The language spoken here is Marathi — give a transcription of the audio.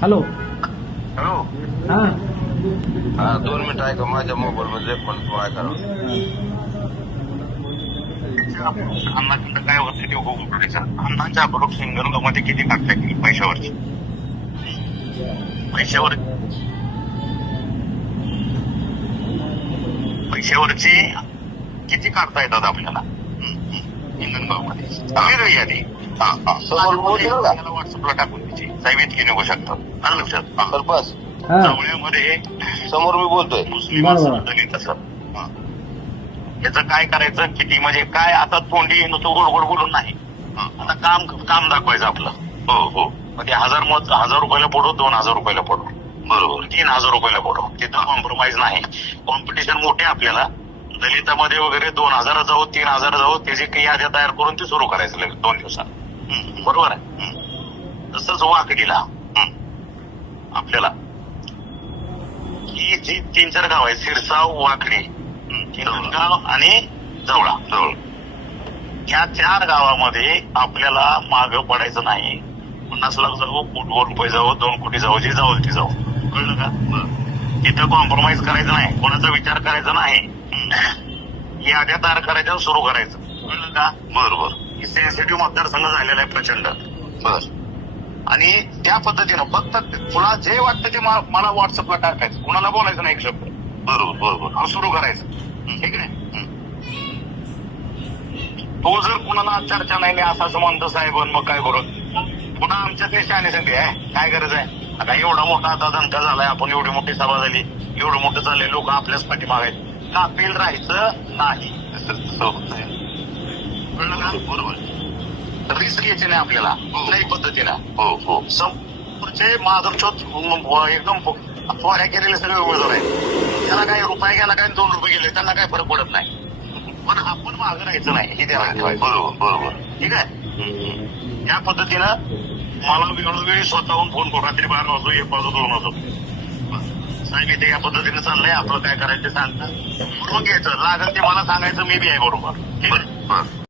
हॅलो. हॅलो. हा हा 2 मिनिटं ऐका, माझ्या मोबाईल मध्ये पण ऐका. अण्णाकडं काय होतं ते उघडायचं. अण्णांच्या अप्रोच सिंगरमध्ये किती टाकताय की पैशावरची पैशावरची किती काढता येतात आपल्याला हिंगणगावमध्ये सगळी यादी व्हॉट्सअपला टाकून द्यायची. साहेब इतकी निघू शकतात. आलं लक्षात. सरपंच हा जवळ्यामध्ये समोर मी बोलतोय मुस्लिम असं दलित असं याचं काय करायचं किती म्हणजे काय आता तोंडी नुसतं गोड गोड बोलून नाही. आता काम दाखवायचं आपलं. हो हो मग ते 1000 रुपयाला पडो 2000 रुपयाला पडो बरोबर 3000 रुपयाला पडो तिथं कॉम्प्रोमाइज नाही. कॉम्पिटिशन मोठे आपल्याला दलितामध्ये वगैरे 2000 जाऊ 3000 जाऊ त्याची काही याद्या तयार करून ते सुरू करायचं लगेच 2 दिवसात. बरोबर आहे. तसंच वाकडीला आपल्याला ही जी 3-4 गाव आहेत सिरसाव वाकडी हिंगणगाव आणि जवळा ह्या 4 गावामध्ये आपल्याला मागं पडायचं नाही. 50 लाख जाऊ 1 रुपये जाऊ 2 कोटी जाऊ जे जाऊ ते जाऊ. कळलं का. तिथं कॉम्प्रोमाइज करायचं नाही. कोणाचा विचार करायचा नाही. याद्या तयार करायच्या सुरू करायचं. कळलं का. बरोबर. सेन्सिटिव्ह मतदारसंघ झालेला आहे प्रचंड. बर आणि त्या पद्धतीनं फक्त तुला जे वाटतं ते मला व्हॉट्सअपला टाकायचं. कुणाला बोलायचं नाही एक शब्द. बरोबर बरोबर सुरू करायचं. ठीक आहे. तो जर कुणाला चर्चा नाही असं म्हणतं साहेब मग काय करू पुन्हा आमच्या ते शहाणे संधी आहे. काय गरज आहे. आता एवढा मोठा आता दणका झालाय. आपण एवढी मोठी सभा झाली एवढं मोठं झालंय लोक आपल्याच पाठीमागे आहेत. कापील राहायचं नाही. कळलं का. बरोबर. रिस्क घ्यायची नाही आपल्याला कुठल्याही पद्धतीनं. हो हो समोरचे माधवचोत एकदम फवाऱ्या केलेले सगळे उमेदवार आहेत. त्याला काय रुपये गेला काय 2 रुपये गेले त्यांना काय फरक पडत नाही. पण आपण मागं राहायचं नाही हे ध्यानात ठेवायचं. बरोबर बरोबर. ठीक आहे. या पद्धतीनं मला वेळोवेळी स्वतःहून फोन करू. रात्री 12 वाजो 1 वाजो 2 वाजो साहेब इथे या पद्धतीने चाललंय आपलं काय करायचं सांगतं. बरोबर घ्यायचं लागेल ते मला सांगायचं मी बी आहे बरोबर. ठीक आहे.